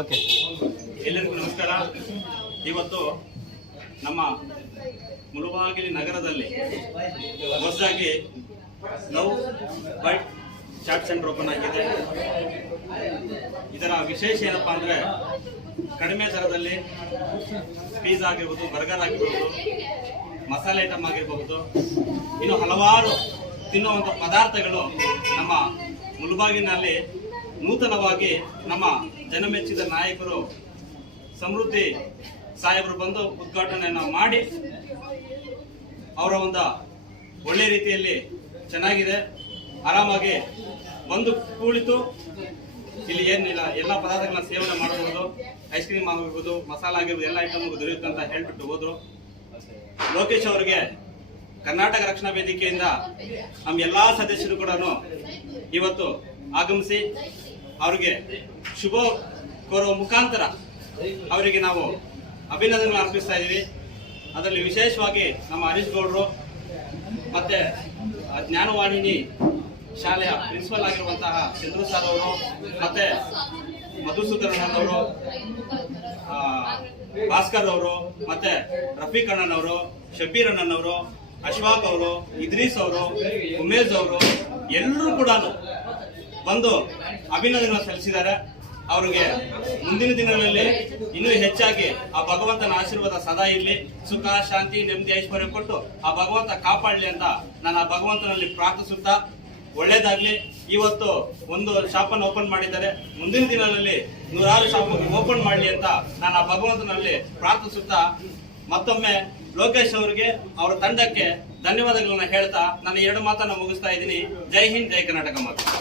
Okay ಎಲ್ಲರಿಗೂ ನಮಸ್ಕಾರ. ಇವತ್ತು ನಮ್ಮ ಮುಳುಬಾಗಿಲಿ ನಗರದಲ್ಲಿ ಹೊಸದಾಗಿ love bite chat centre open ಆಗಿದೆ. ಇದರ ವಿಶೇಷ ಏನಪ್ಪಾ ಅಂದರೆ ಕಡಿಮೆ ದರದಲ್ಲಿ ಪೀಸ್ ಆಗಿರ್ಬೋದು ಬರ್ಗರ್ ಆಗಿರ್ಬೋದು ಮಸಾಲೆ ಐಟಮ್ ಆಗಿರಬಹುದು ಇನ್ನು ಹಲವಾರು ತಿನ್ನುವಂಥ ಪದಾರ್ಥಗಳು ನಮ್ಮ ಮುಳುಬಾಗಿನಲ್ಲಿ ನೂತನವಾಗಿ ನಮ್ಮ ಜನಮೆಚ್ಚಿದ ನಾಯಕರು ಸಮೃದ್ಧಿ ಸಾಹೇಬರು ಬಂದು ಉದ್ಘಾಟನೆಯನ್ನು ಮಾಡಿ ಅವರ ಒಂದು ಒಳ್ಳೆ ರೀತಿಯಲ್ಲಿ ಚೆನ್ನಾಗಿದೆ. ಆರಾಮಾಗಿ ಬಂದು ಕುಳಿತು. ಇಲ್ಲಿ ಏನಿಲ್ಲ ಎಲ್ಲ ಪದಾರ್ಥಗಳನ್ನ ಸೇವನೆ ಮಾಡಬಹುದು ಐಸ್ ಕ್ರೀಮ್ ಆಗಿರ್ಬೋದು ಮಸಾಲ ಆಗಿರ್ಬೋದು ಎಲ್ಲ ಐಟಮ್ ದೊರೆಯುತ್ತೆ ಅಂತ ಹೇಳ್ಬಿಟ್ಟು ಹೋದ್ರು. ಲೋಕೇಶ್ ಅವರಿಗೆ ಕರ್ನಾಟಕ ರಕ್ಷಣಾ ವೇದಿಕೆಯಿಂದ ನಮ್ಮ ಎಲ್ಲಾ ಸದಸ್ಯರು ಕೂಡ ಇವತ್ತು ಆಗಮಿಸಿ ಅವರಿಗೆ ಶುಭ ಕೋರುವ ಮುಖಾಂತರ ಅವರಿಗೆ ನಾವು ಅಭಿನಂದನೆ ಅರ್ಪಿಸ್ತಾ ಇದ್ದೀವಿ. ಅದರಲ್ಲಿ ವಿಶೇಷವಾಗಿ ನಮ್ಮ ಹರೀಶ್ ಗೌಡ್ರು ಮತ್ತೆ ಜ್ಞಾನವಾಹಿನಿ ಶಾಲೆಯ ಪ್ರಿನ್ಸಿಪಲ್ ಆಗಿರುವಂತಹ ಚಂದ್ರು ಸರ್ ಅವರು ಮತ್ತೆ ಮಧುಸೂದನ್ ಅವರು ಭಾಸ್ಕರ್ ಅವರು ಮತ್ತೆ ರಫೀಕ್ ಅಣ್ಣನವರು ಶಬೀರ್ ಅಣ್ಣನವರು ಅಶ್ವಾಕ್ ಅವರು, ಇದ್ರೀಸ್ ಅವರು, ಉಮೇಶ್ ಅವರು, ಎಲ್ಲರೂ ಕೂಡ ಬಂದು ಅಭಿನಂದನೆ ಸಲ್ಲಿಸಿದ್ದಾರೆ. ಅವರಿಗೆ ಮುಂದಿನ ದಿನಗಳಲ್ಲಿ ಇನ್ನೂ ಹೆಚ್ಚಾಗಿ ಆ ಭಗವಂತನ ಆಶೀರ್ವಾದ ಸದಾ ಇರಲಿ. ಸುಖ, ಶಾಂತಿ, ನೆಮ್ಮದಿ, ಐಶ್ವರ್ಯ ಕೊಟ್ಟು ಆ ಭಗವಂತ ಕಾಪಾಡಲಿ ಅಂತ ನಾನು ಆ ಭಗವಂತನಲ್ಲಿ ಪ್ರಾರ್ಥಿಸುತ್ತಾ ಒಳ್ಳೇದಾಗ್ಲಿ. ಇವತ್ತು ಒಂದು ಶಾಪನ್ನು ಓಪನ್ ಮಾಡಿದ್ದಾರೆ. ಮುಂದಿನ ದಿನಗಳಲ್ಲಿ ನೂರಾರು ಶಾಪ್ ಓಪನ್ ಮಾಡಲಿ ಅಂತ ನಾನು ಆ ಭಗವಂತನಲ್ಲಿ ಪ್ರಾರ್ಥಿಸುತ್ತಾ ಮತ್ತೊಮ್ಮೆ ಲೋಕೇಶ್ ಅವರಿಗೆ ಅವರ ತಂಡಕ್ಕೆ ಧನ್ಯವಾದಗಳನ್ನ ಹೇಳ್ತಾ ನಾನು ಎರಡು ಮಾತನ್ನ ಮುಗಿಸ್ತಾ ಇದ್ದೀನಿ. ಜೈ ಹಿಂದ್, ಜೈ ಕರ್ನಾಟಕ ಮಾತು.